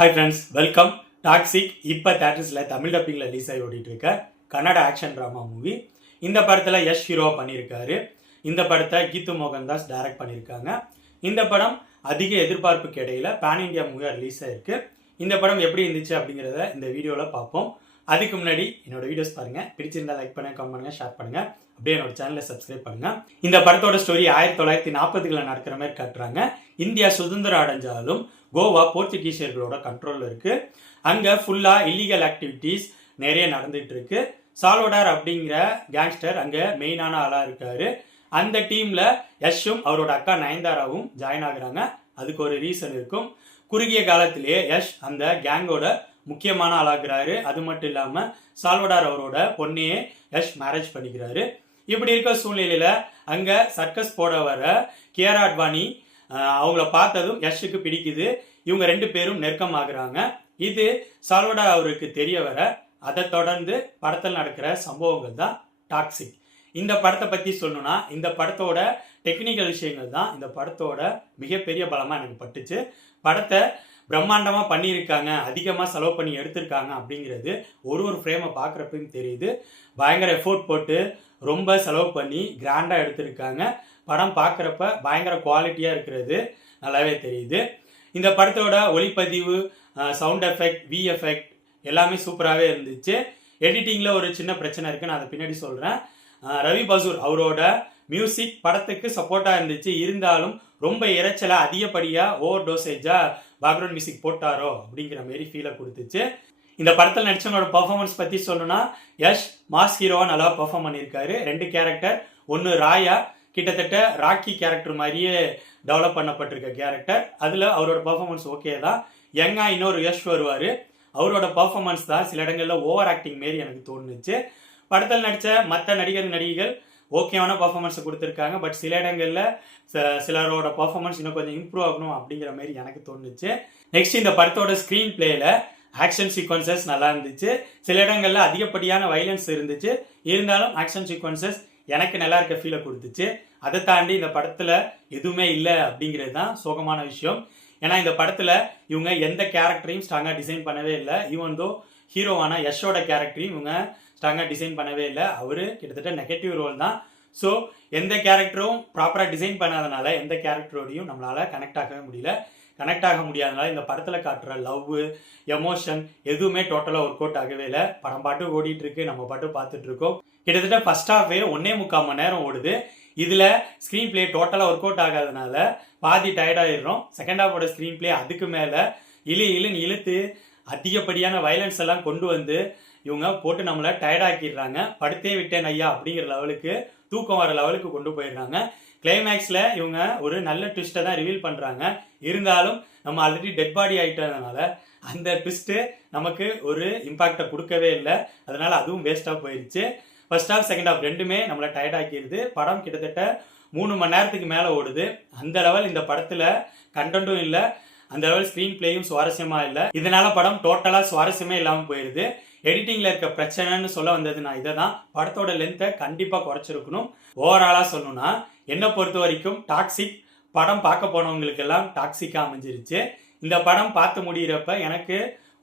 Hi friends, welcome. Toxic இப்போ தேட்டர்ஸில் Tamil டப்பிங்கில் release ஆகி ஓடிட்டு இருக்க கன்னட ஆக்ஷன் ட்ராமா மூவி. இந்த படத்தில் யஷ் ஹீரோவாக பண்ணியிருக்காரு. இந்த படத்தை கீத்து மோகன்தாஸ் டைரக்ட் பண்ணியிருக்காங்க. இந்த படம் அதிக எதிர்பார்ப்புக்கு இடையில பேன் இண்டியா மூவியாக ரிலீஸ் ஆயிருக்கு. இந்த படம் எப்படி இருந்துச்சு அப்படிங்கிறத இந்த வீடியோவில் பார்ப்போம். அதுக்கு முன்னாடி என்னோட வீடியோஸ் பாருங்க, பிடிச்சிருந்தா லைக் பண்ணுங்க, கமெண்ட் பண்ணுங்க, ஷேர் பண்ணுங்க. அப்படியே என்னோட சேனலை சப்ஸ்கிரைப் பண்ணுங்க. இந்த படத்தோட ஸ்டோரி 1940களில் நடக்கிற மாதிரி காட்டுறாங்க. இந்தியா சுதந்திரம் அடைஞ்சாலும் கோவா போர்ச்சுகீசியர்களோட கண்ட்ரோல்ல இருக்கு. அங்க ஃபுல்லா இல்லீகல் ஆக்டிவிட்டிஸ் நிறைய நடந்துட்டு இருக்கு. சால்வடார் அப்படிங்கிற கேங்ஸ்டர் அங்க மெயினான ஆளா இருக்காரு. அந்த டீம்ல யஷும் அவரோட அக்கா நயன்தாராவும் ஜாயின் ஆகுறாங்க. அதுக்கு ஒரு ரீசன் இருக்கும். குறுகிய காலத்திலேயே யஷ் அந்த கேங்கோட முக்கியமான ஆளாகிறாரு. அது மட்டும் இல்லாம சால்வடார் அவரோட பொண்ணையே யஷ் மேரேஜ் பண்ணிக்கிறாரு. இப்படி இருக்க சூழ்நிலையில அங்க சர்க்கஸ் போட வர கியாரா அட்வானி அவங்கள பார்த்ததும் யஷுக்கு பிடிக்குது. இவங்க ரெண்டு பேரும் நெருக்கமாகறாங்க. இது சால்வடார் அவருக்கு தெரிய வர அதை தொடர்ந்து படத்தில் நடக்கிற சம்பவங்கள் தான் டாக்ஸிக். இந்த படத்தை பத்தி சொல்லணும்னா இந்த படத்தோட டெக்னிக்கல் விஷயங்கள் தான் இந்த படத்தோட மிகப்பெரிய பலமா எனக்கு பட்டுச்சு. படத்தை பிரம்மாண்டமா பண்ணியிருக்காங்க, அதிகமா செலவு பண்ணி எடுத்திருக்காங்க அப்படிங்கிறது ஒரு ஃப்ரேமை பார்க்குறப்பையும் தெரியுது. பயங்கர எஃபோர்ட் போட்டு ரொம்ப செலவு பண்ணி கிராண்டா எடுத்திருக்காங்க. படம் பார்க்குறப்ப பயங்கர குவாலிட்டியா இருக்கிறது நல்லாவே தெரியுது. இந்த படத்தோட ஒளிப்பதிவு, சவுண்ட் எஃபெக்ட், விஎஃபெக்ட் எல்லாமே சூப்பராகவே இருந்துச்சு. எடிட்டிங்ல ஒரு சின்ன பிரச்சனை இருக்கு, நான் அதை பின்னாடி சொல்றேன். ரவி பசூர் அவரோட மியூசிக் படத்துக்கு சப்போர்ட்டா இருந்துச்சு. இருந்தாலும் ரொம்ப இறைச்சலா அதிகப்படியா ஓவர் டோசேஜா பேக்ரவுண்ட் மியூசிக் போட்டாரோ அப்படிங்கிற மாதிரி ஃபீலை கொடுத்துச்சு. இந்த படத்தில் நடிச்சவங்களோட பர்ஃபார்மன்ஸ் பத்தி சொல்லணும்னா யஷ் மாஸ் ஹீரோவா நல்லா பர்ஃபார்ம் பண்ணியிருக்காரு. ரெண்டு கேரக்டர், ஒன்று ராயா, கிட்டத்தட்ட ராக்கி கேரக்டர் மாதிரியே டெவலப் பண்ணப்பட்டிருக்க கேரக்டர். அதுல அவரோட பர்ஃபார்மன்ஸ் ஓகே தான். யங்கா இன்னொரு யஷ் வருவாரு, அவரோட பர்ஃபார்மன்ஸ் தான் சில இடங்கள்ல ஓவர் ஆக்டிங் மாரி எனக்கு தோணுச்சு. படத்தில் நடிச்ச மற்ற நடிகைகள் ஓகேவான பர்ஃபார்மன்ஸ் கொடுத்துருக்காங்க. பட் சில இடங்கள்ல சிலரோட பர்ஃபார்மன்ஸ் இன்னும் கொஞ்சம் இம்ப்ரூவ் ஆகணும் அப்படிங்கிற மாதிரி எனக்கு தோணுச்சு. நெக்ஸ்ட் இந்த படத்தோட ஸ்கிரீன் பிளேல ஆக்ஷன் சீக்வன்சஸ் நல்லா இருந்துச்சு. சில இடங்கள்ல அதிகப்படியான வைலன்ஸ் இருந்துச்சு. இருந்தாலும் ஆக்ஷன் சீக்வன்சஸ் எனக்கு நல்லா இருக்க ஃபீலை கொடுத்துச்சு. அதை தாண்டி இந்த படத்துல எதுவுமே இல்லை அப்படிங்கிறது தான் சோகமான விஷயம். ஏன்னா இந்த படத்துல இவங்க எந்த கேரக்டரையும் ஸ்ட்ராங்கா டிசைன் பண்ணவே இல்லை. ஈவன் தோ ஹீரோவான யஷோட கேரக்டரையும் இவங்க ஸ்ட்ராங்கா டிசைன் பண்ணவே இல்லை. அவரு கிட்டத்தட்ட நெகட்டிவ் ரோல் தான். ஸோ எந்த கேரக்டரும் ப்ராப்பரா டிசைன் பண்ணாதனால எந்த கேரக்டரோடையும் நம்மளால கனெக்ட் ஆகவே முடியல. கனெக்ட் ஆக முடியாதனால இந்த படத்துல காட்டுற லவ், எமோஷன் எதுவுமே டோட்டலா ஒர்க் அவுட் ஆகவே இல்லை. படம் பாட்டு ஓடிட்டு இருக்கு, நம்ம பாட்டு பார்த்துட்டு இருக்கோம். கிட்டத்தட்ட ஃபர்ஸ்ட் ஹாஃபே 1.25 மணி நேரம் ஓடுது. இதுல ஸ்கிரீன் பிளே டோட்டலா ஒர்க் அவுட் ஆகாதனால பாதி டயர்ட் ஆயிடுறோம். செகண்ட் ஹாஃபோட ஸ்கிரீன் பிளே அதுக்கு மேல இழுன்னு இழுத்து அதிகப்படியான வயலன்ஸ் எல்லாம் கொண்டு வந்து இவங்க போட்டு நம்மளை டயர்ட் ஆக்கிடுறாங்க. படுத்தே விட்டேன் ஐயா அப்படிங்கிற லெவலுக்கு, தூக்கம் வர லெவலுக்கு கொண்டு போயிடுறாங்க. கிளைமேக்ஸ்ல இவங்க ஒரு நல்ல ட்விஸ்ட்டை தான் ரிவீல் பண்றாங்க. இருந்தாலும் நம்ம ஆல்ரெடி டெட் பாடி ஆயிட்டதுனால அந்த ட்விஸ்ட் நமக்கு ஒரு இம்பாக்டை கொடுக்கவே இல்லை. அதனால அதுவும் வேஸ்டா போயிடுச்சு. ஃபர்ஸ்ட் ஹாஃப் செகண்ட் ஹாஃப் ரெண்டுமே நம்மளை டயர்ட் ஆக்கிடுது. படம் கிட்டத்தட்ட 3 மணி நேரத்துக்கு மேல ஓடுது. அந்த லெவல் இந்த படத்துல கண்டென்ட்டும் இல்லை, அந்த லெவல் ஸ்கிரீன் பிளேயும் சுவாரஸ்யமா இல்லை. இதனால படம் டோட்டலா சுவாரஸ்யமே இல்லாம போயிருது. எடிட்டிங்ல இருக்க பிரச்சனைன்னு சொல்ல வந்தது நான் இதை தான். படத்தோட லென்த்தை கண்டிப்பா குறைச்சிருக்கணும். ஓவராலா சொல்லணும்னா என்னை பொறுத்த வரைக்கும் டாக்ஸிக் படம் பார்க்க போனவங்களுக்கு எல்லாம் டாக்ஸிக்கா அமைஞ்சிருச்சு. இந்த படம் பார்த்து முடிகிறப்ப எனக்கு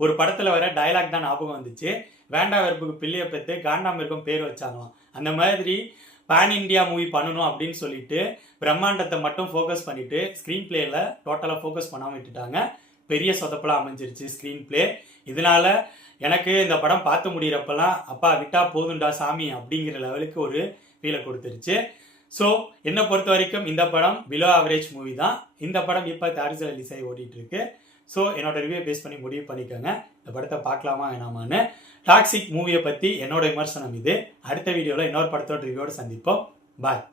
ஒரு படத்துல வர டயலாக் தான் ஞாபகம் வந்துச்சு. வேண்டா வெறுப்புக்கு பிள்ளைய பெற்று காண்டாம இருக்கும் பேர் வச்சாங்களாம். அந்த மாதிரி பேன் இண்டியா மூவி பண்ணணும் அப்படின்னு சொல்லிட்டு பிரம்மாண்டத்தை மட்டும் ஃபோக்கஸ் பண்ணிட்டு ஸ்கிரீன் பிளேல டோட்டலா ஃபோக்கஸ் பண்ணாம விட்டுட்டாங்க. பெரிய சொதப்பெல்லாம் அமைஞ்சிருச்சு ஸ்கிரீன் பிளே. இதனால எனக்கு இந்த படம் பார்த்து முடிகிறப்பெல்லாம் அப்பா விட்டா போதுண்டா சாமி அப்படிங்கிற லெவலுக்கு ஒரு ஃபீலை கொடுத்துருச்சு. ஸோ என்னை பொறுத்த வரைக்கும் இந்த படம் பிலோ ஆவரேஜ் மூவி தான். இந்த படம் இப்போ தேட்டர்ஸ்ல ரிலீஸ் ஆகி ஓடிட்டு இருக்கு. ஸோ என்னோட ரிவ்யூ பேஸ் பண்ணி முடிவு பண்ணிக்கோங்க, இந்த படத்தை பார்க்கலாமா வேணாமான்னு. டாக்ஸிக் மூவியை பற்றி என்னோட விமர்சனம் இது. அடுத்த வீடியோவில் இன்னொரு படத்தோட ரிவ்யூவோட சந்திப்போம். பாய்.